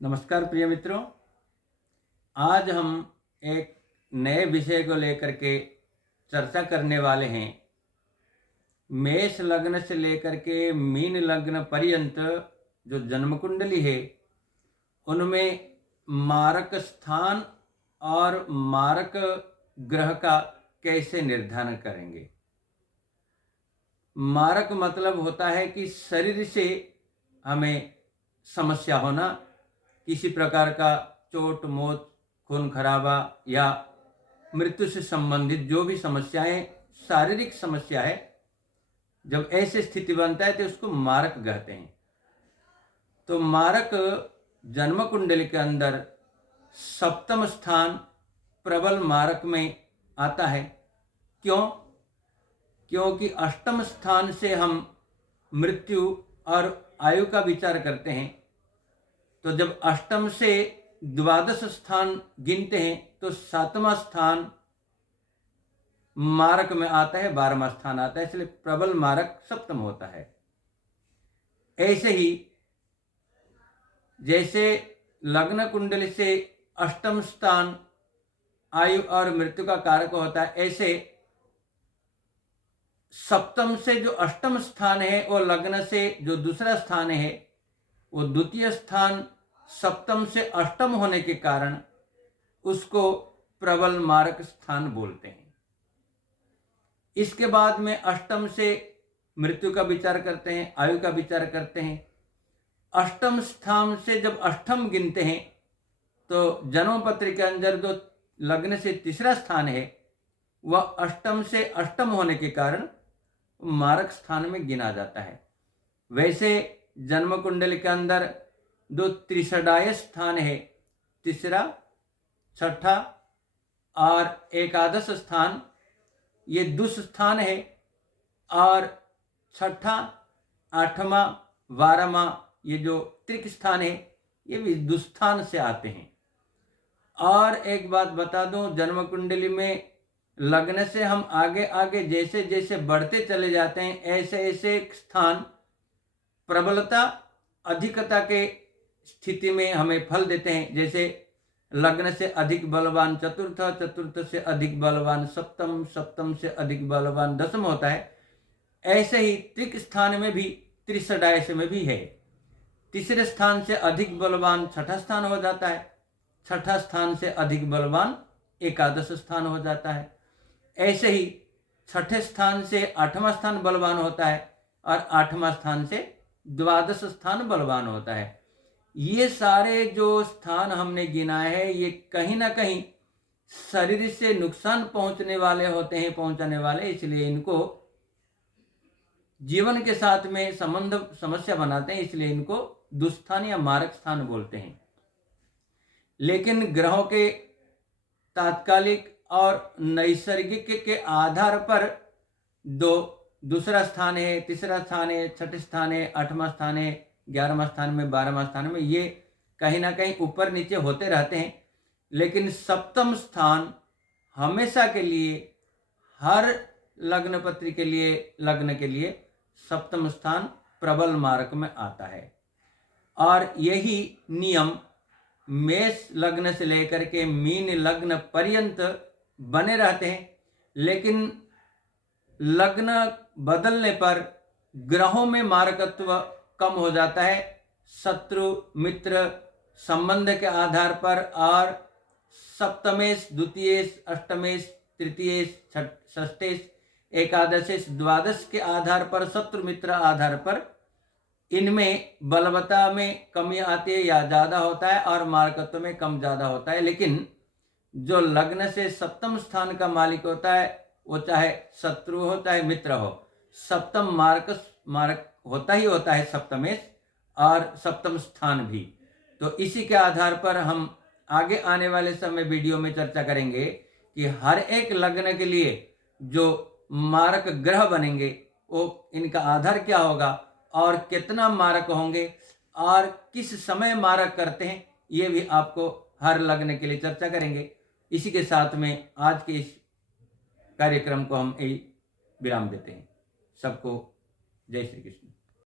नमस्कार प्रिय मित्रों, आज हम एक नए विषय को लेकर के चर्चा करने वाले हैं। मेष लग्न से लेकर के मीन लग्न पर्यंत जो जन्म कुंडली है उनमें मारक स्थान और मारक ग्रह का कैसे निर्धारण करेंगे। मारक मतलब होता है कि शरीर से हमें समस्या होना, किसी प्रकार का चोट मोच, खून खराबा या मृत्यु से संबंधित जो भी समस्याएं, शारीरिक समस्या है, जब ऐसी स्थिति बनता है तो उसको मारक कहते हैं। तो मारक जन्म कुंडली के अंदर सप्तम स्थान प्रबल मारक में आता है। क्यों? क्योंकि अष्टम स्थान से हम मृत्यु और आयु का विचार करते हैं। तो जब अष्टम से द्वादश स्थान गिनते हैं तो सातवां स्थान मारक में आता है, 12वां स्थान आता है, इसलिए प्रबल मारक सप्तम होता है। ऐसे ही जैसे लग्न कुंडली से अष्टम स्थान आयु और मृत्यु का कारक होता है, ऐसे सप्तम से जो अष्टम स्थान है वो लग्न से जो दूसरा स्थान है वो द्वितीय स्थान सप्तम से अष्टम होने के कारण उसको प्रबल मारक स्थान बोलते हैं। इसके बाद में अष्टम से मृत्यु का विचार करते हैं, आयु का विचार करते हैं। अष्टम स्थान से जब अष्टम गिनते हैं तो जन्म पत्र के अंदर जो लग्न से तीसरा स्थान है वह अष्टम से अष्टम होने के कारण मारक स्थान में गिना जाता है। वैसे जन्म कुंडली के अंदर दो त्रिषडाय स्थान है, तीसरा, छठा और एकादश स्थान, ये दुस्थान है, और छठा, आठवां, 12वां ये जो त्रिक स्थान है ये भी दुस्थान से आते हैं। और एक बात बता दूं, जन्म कुंडली में लग्न से हम आगे आगे जैसे जैसे बढ़ते चले जाते हैं ऐसे ऐसे स्थान प्रबलता अधिकता के स्थिति में हमें फल देते हैं। जैसे लग्न से अधिक बलवान चतुर्थ, चतुर्थ से अधिक बलवान सप्तम, सप्तम से अधिक बलवान दसम होता है। ऐसे ही त्रिक स्थान में भी, त्रिषडायस में भी है। तीसरे स्थान से अधिक बलवान छठा स्थान हो जाता है, छठा स्थान से अधिक बलवान एकादश स्थान हो जाता है। ऐसे ही छठे स्थान से आठवां स्थान बलवान होता है और आठवां स्थान से द्वादश स्थान बलवान होता है। ये सारे जो स्थान हमने गिनाए हैं ये कहीं ना कहीं शरीर से नुकसान पहुंचने वाले होते हैं, पहुंचाने वाले, इसलिए इनको जीवन के साथ में संबंध समस्या बनाते हैं, इसलिए इनको दुस्थान या मारक स्थान बोलते हैं। लेकिन ग्रहों के तात्कालिक और नैसर्गिक के आधार पर दूसरा स्थान है, तीसरा स्थान है, छठे स्थान है, आठवां स्थान है, 11वां स्थान में, 12वां स्थान में, ये कहीं ना कहीं ऊपर नीचे होते रहते हैं। लेकिन सप्तम स्थान हमेशा के लिए, हर लग्न पत्री के लिए, लग्न के लिए सप्तम स्थान प्रबल मारक में आता है। और यही नियम मेष लग्न से लेकर के मीन लग्न पर्यंत बने रहते हैं। लेकिन लग्न बदलने पर ग्रहों में मारकत्व कम हो जाता है, शत्रु मित्र संबंध के आधार पर, और सप्तमेश, द्वितीयेश, अष्टमेश, तृतीयेश, षष्ठेश, एकादशेश, द्वादश के आधार पर, शत्रु मित्र आधार पर इनमें बलवत्ता में कमी आती है या ज़्यादा होता है और मारकत्व में कम ज़्यादा होता है। लेकिन जो लग्न से सप्तम स्थान का मालिक होता है वो चाहे शत्रु हो चाहे मित्र हो, सप्तम मारक होता ही होता है, सप्तमेश और सप्तम स्थान भी। तो इसी के आधार पर हम आगे आने वाले समय वीडियो में चर्चा करेंगे कि हर एक लग्न के लिए जो मारक ग्रह बनेंगे वो इनका आधार क्या होगा और कितना मारक होंगे और किस समय मारक करते हैं, ये भी आपको हर लग्न के लिए चर्चा करेंगे। इसी के साथ में आज के इस कार्यक्रम को हम विराम देते हैं। सबको जय श्री कृष्ण।